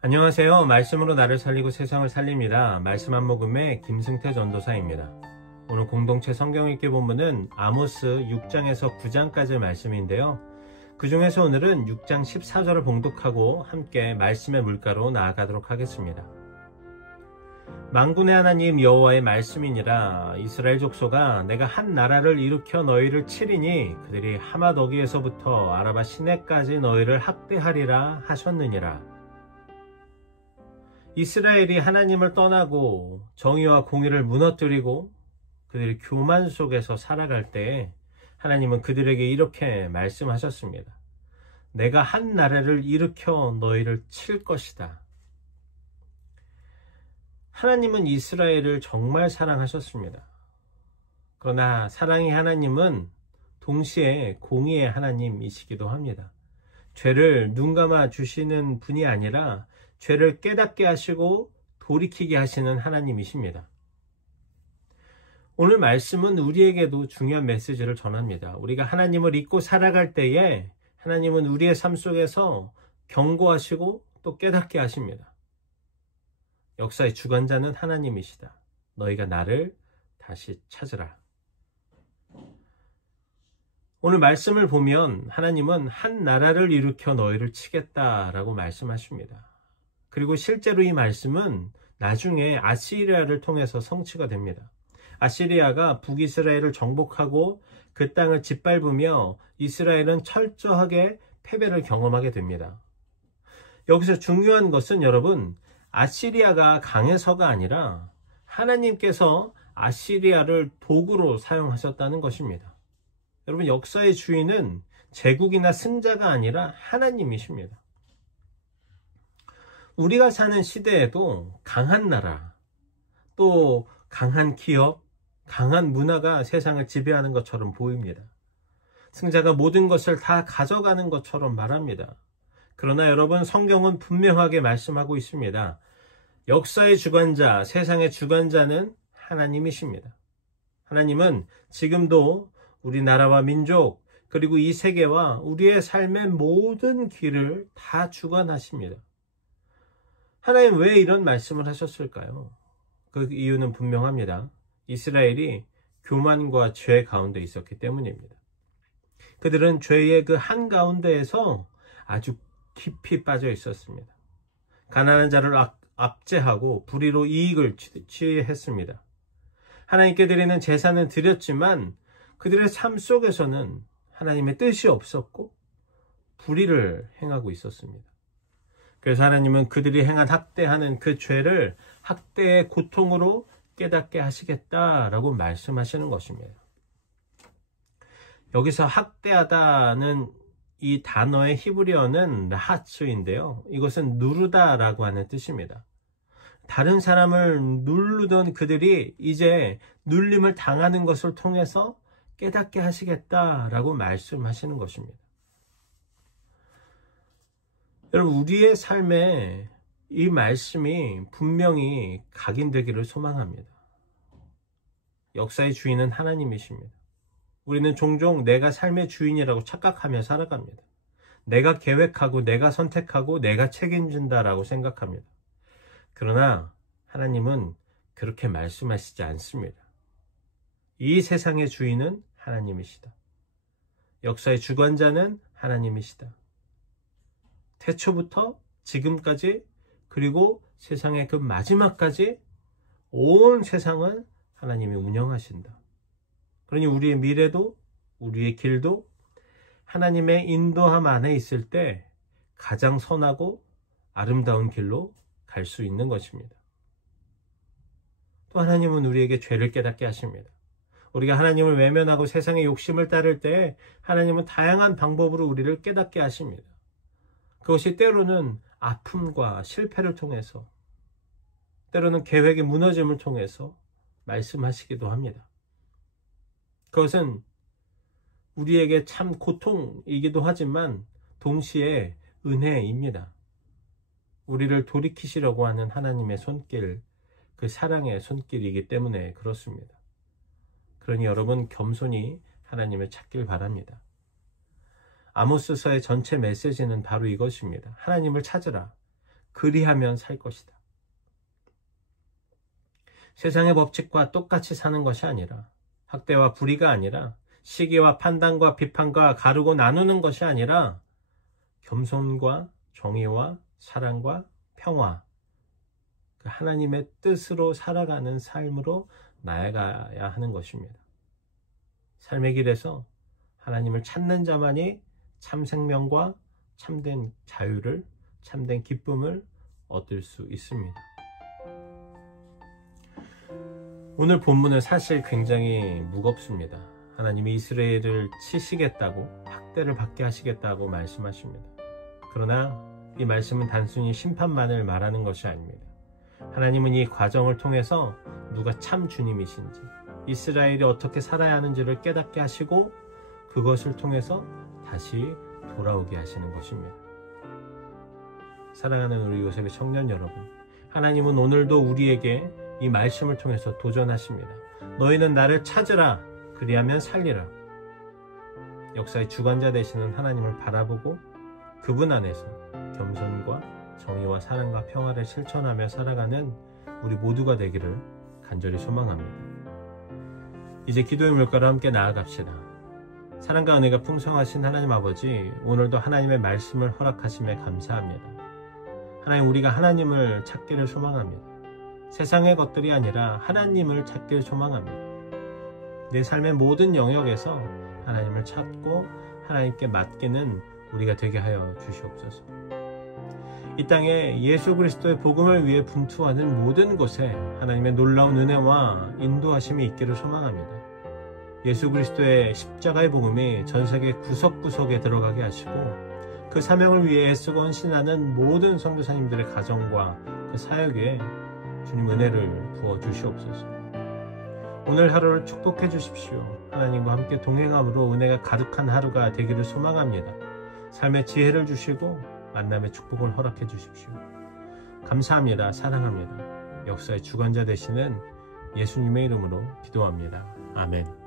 안녕하세요. 말씀으로 나를 살리고 세상을 살립니다. 말씀 한 모금의 김승태 전도사입니다. 오늘 공동체 성경 읽기 본문은 아모스 6장에서 9장까지의 말씀인데요. 그 중에서 오늘은 6장 14절을 봉독하고 함께 말씀의 물가로 나아가도록 하겠습니다. 만군의 하나님 여호와의 말씀이니라. 이스라엘 족속아, 내가 한 나라를 일으켜 너희를 치리니 그들이 하맛 어귀에서부터 아라바 시내까지 너희를 학대하리라 하셨느니라. 이스라엘이 하나님을 떠나고 정의와 공의를 무너뜨리고 그들이 교만 속에서 살아갈 때에 하나님은 그들에게 이렇게 말씀하셨습니다. 내가 한 나라를 일으켜 너희를 칠 것이다. 하나님은 이스라엘을 정말 사랑하셨습니다. 그러나 사랑의 하나님은 동시에 공의의 하나님이시기도 합니다. 죄를 눈감아 주시는 분이 아니라 죄를 깨닫게 하시고 돌이키게 하시는 하나님이십니다. 오늘 말씀은 우리에게도 중요한 메시지를 전합니다. 우리가 하나님을 잊고 살아갈 때에 하나님은 우리의 삶 속에서 경고하시고 또 깨닫게 하십니다. 역사의 주관자는 하나님이시다. 너희가 나를 다시 찾으라. 오늘 말씀을 보면 하나님은 한 나라를 일으켜 너희를 치겠다라고 말씀하십니다. 그리고 실제로 이 말씀은 나중에 아시리아를 통해서 성취가 됩니다. 아시리아가 북이스라엘을 정복하고 그 땅을 짓밟으며 이스라엘은 철저하게 패배를 경험하게 됩니다. 여기서 중요한 것은 여러분, 아시리아가 강해서가 아니라 하나님께서 아시리아를 도구로 사용하셨다는 것입니다. 여러분, 역사의 주인은 제국이나 승자가 아니라 하나님이십니다. 우리가 사는 시대에도 강한 나라, 또 강한 기업, 강한 문화가 세상을 지배하는 것처럼 보입니다. 승자가 모든 것을 다 가져가는 것처럼 말합니다. 그러나 여러분, 성경은 분명하게 말씀하고 있습니다. 역사의 주관자, 세상의 주관자는 하나님이십니다. 하나님은 지금도 우리나라와 민족, 그리고 이 세계와 우리의 삶의 모든 길을 다 주관하십니다. 하나님 왜 이런 말씀을 하셨을까요? 그 이유는 분명합니다. 이스라엘이 교만과 죄 가운데 있었기 때문입니다. 그들은 죄의 그 한가운데에서 아주 깊이 빠져 있었습니다. 가난한 자를 압제하고 불의로 이익을 취했습니다. 하나님께 드리는 제사는 드렸지만 그들의 삶 속에서는 하나님의 뜻이 없었고 불의를 행하고 있었습니다. 그래서 하나님은 그들이 행한 학대하는 그 죄를 학대의 고통으로 깨닫게 하시겠다라고 말씀하시는 것입니다. 여기서 학대하다는 이 단어의 히브리어는 라하츠인데요. 이것은 누르다라고 하는 뜻입니다. 다른 사람을 누르던 그들이 이제 눌림을 당하는 것을 통해서 깨닫게 하시겠다라고 말씀하시는 것입니다. 여러분, 우리의 삶에 이 말씀이 분명히 각인되기를 소망합니다. 역사의 주인은 하나님이십니다. 우리는 종종 내가 삶의 주인이라고 착각하며 살아갑니다. 내가 계획하고 내가 선택하고 내가 책임진다라고 생각합니다. 그러나 하나님은 그렇게 말씀하시지 않습니다. 이 세상의 주인은 하나님이시다. 역사의 주관자는 하나님이시다. 태초부터 지금까지 그리고 세상의 그 마지막까지 온 세상을 하나님이 운영하신다. 그러니 우리의 미래도 우리의 길도 하나님의 인도함 안에 있을 때 가장 선하고 아름다운 길로 갈 수 있는 것입니다. 또 하나님은 우리에게 죄를 깨닫게 하십니다. 우리가 하나님을 외면하고 세상의 욕심을 따를 때 하나님은 다양한 방법으로 우리를 깨닫게 하십니다. 그것이 때로는 아픔과 실패를 통해서, 때로는 계획의 무너짐을 통해서 말씀하시기도 합니다. 그것은 우리에게 참 고통이기도 하지만 동시에 은혜입니다. 우리를 돌이키시려고 하는 하나님의 손길, 그 사랑의 손길이기 때문에 그렇습니다. 그러니 여러분, 겸손히 하나님을 찾길 바랍니다. 아모스서의 전체 메시지는 바로 이것입니다. 하나님을 찾으라. 그리하면 살 것이다. 세상의 법칙과 똑같이 사는 것이 아니라, 학대와 불의가 아니라, 시기와 판단과 비판과 가르고 나누는 것이 아니라 겸손과 정의와 사랑과 평화, 그 하나님의 뜻으로 살아가는 삶으로 나아가야 하는 것입니다. 삶의 길에서 하나님을 찾는 자만이 참 생명과 참된 자유를, 참된 기쁨을 얻을 수 있습니다. 오늘 본문은 사실 굉장히 무겁습니다. 하나님이 이스라엘을 치시겠다고, 학대를 받게 하시겠다고 말씀하십니다. 그러나 이 말씀은 단순히 심판만을 말하는 것이 아닙니다. 하나님은 이 과정을 통해서 누가 참 주님이신지, 이스라엘이 어떻게 살아야 하는지를 깨닫게 하시고 그것을 통해서 다시 돌아오게 하시는 것입니다. 사랑하는 우리 요셉의 청년 여러분, 하나님은 오늘도 우리에게 이 말씀을 통해서 도전하십니다. 너희는 나를 찾으라, 그리하면 살리라. 역사의 주관자 되시는 하나님을 바라보고 그분 안에서 겸손과 정의와 사랑과 평화를 실천하며 살아가는 우리 모두가 되기를 간절히 소망합니다. 이제 기도의 물가로 함께 나아갑시다. 사랑과 은혜가 풍성하신 하나님 아버지, 오늘도 하나님의 말씀을 허락하심에 감사합니다. 하나님, 우리가 하나님을 찾기를 소망합니다. 세상의 것들이 아니라 하나님을 찾기를 소망합니다. 내 삶의 모든 영역에서 하나님을 찾고 하나님께 맡기는 우리가 되게 하여 주시옵소서. 이 땅에 예수 그리스도의 복음을 위해 분투하는 모든 곳에 하나님의 놀라운 은혜와 인도하심이 있기를 소망합니다. 예수 그리스도의 십자가의 복음이 전 세계 구석구석에 들어가게 하시고 그 사명을 위해 애쓰고 헌신하는 모든 선교사님들의 가정과 그 사역에 주님 은혜를 부어 주시옵소서. 오늘 하루를 축복해 주십시오. 하나님과 함께 동행함으로 은혜가 가득한 하루가 되기를 소망합니다. 삶의 지혜를 주시고 만남의 축복을 허락해 주십시오. 감사합니다. 사랑합니다. 역사의 주관자 되시는 예수님의 이름으로 기도합니다. 아멘.